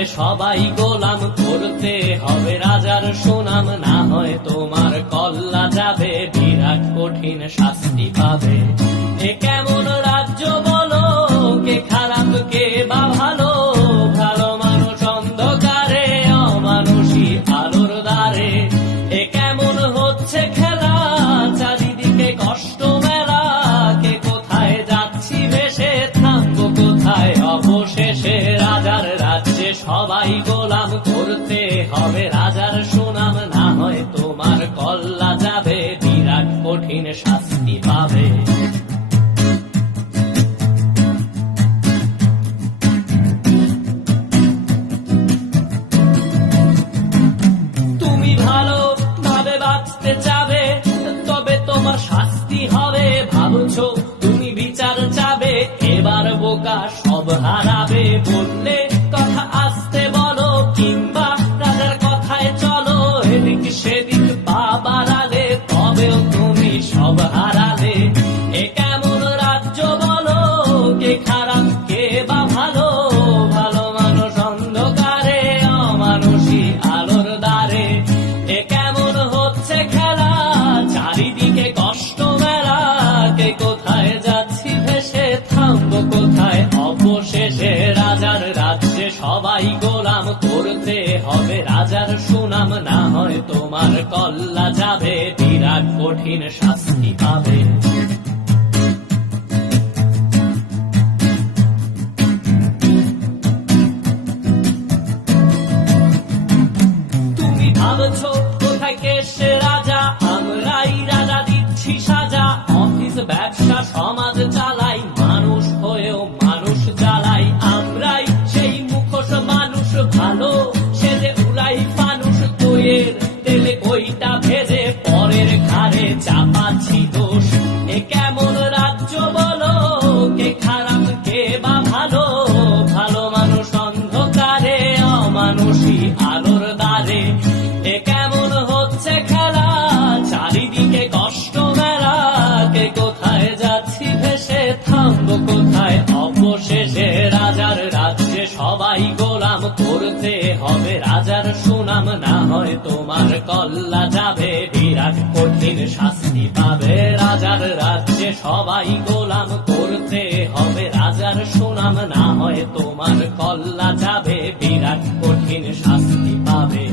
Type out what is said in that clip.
রাজ্যে সবাই গোলাম, করতে হবে রাজার সুনাম, না হয় তোমার কল্লা যাবে, বিরাট কঠিন শাস্তি পাবে। এ কেমন রাজ্য বলো, কে খারাপ কে বা ভালো, ভালো মানুষ অন্ধকারে, অমানুষী আলোর দ্বারে। এ কেমন হচ্ছে খেলা, চারিদিকে কষ্ট মেলা, কে কোথায় যাচ্ছি ভেসে, থামবো কোথায় অবশেষে। রাজার রাজ্যে সবাই গোলাম, করতে হবে রাজার সুনাম, না হয় তোমার কল্লা যাবে, বিরাট কঠিন শাস্তি পাবে। তুমি ভালো ভাবে বাঁচতে চাবে, তবে তোমার শাস্তি হবে। ভাবছো তুমি বিচার চাবে, এবার বোকা সব হারাবে। বললে কথা আসতে বলো, কিংবা রাজার কথায় চলো, এদিক সেদিক পা বাড়ালে, তবেও তুমি সব হারালে। এ কেমন রাজ্য বলো, কে খারাপ কে বা ভালো, ভালো মানুষ অন্ধকারে, অমানুষী আলোর দ্বারে। এ কেমন হচ্ছে খেলা, চারিদিকে কষ্ট মেলা, কে কোথায় যাচ্ছি ভেসে, থামবো কোথায় অবশেষে। রাজার রাজ্যে সবাই গোলাম, করতে হবে রাজার সুনাম, না হয় তোমার কল্লা যাবে, বিরাট কঠিন শাস্তি পাবে। তুমি ভাবছো কোথায় কেসে রাজা, আমরাই রাজা দিচ্ছি সাজা। অফিস ব্যবসা সমাজ চালাই, মানুষ হয়েও মানুষ জ্বালাই। আমরাই সেই মুখোশ মানুষ ভালো, সেজে উড়াই ফানুষ দইয়ের তেলে ওইটা ভেজে, পরের ঘাড়ে চাপাচ্ছি দোষ। এ কেমন রাজ্য বলো, কে খারাপ কে বা ভালো, ভালো মানুষ অন্ধকারে, অমানুষী আলোর দ্বারে। এ কেমন হচ্ছে খেলা, চারিদিকে কষ্ট মেলা, কে কোথায় যাচ্ছি ভেসে, থামবো কোথায় অবশেষে। রাজার রাজ্যে সবাই গোলাম, করতে হবে রাজার সুনাম, না হয় তোমার কল্লা যাবে, বিরাট কঠিন শাস্তি পাবে। রাজার রাজ্যে সবাই গোলাম, করতে হবে রাজার সুনাম, না হয় তোমার কল্লা যাবে, বিরাট কঠিন শাস্তি পাবে।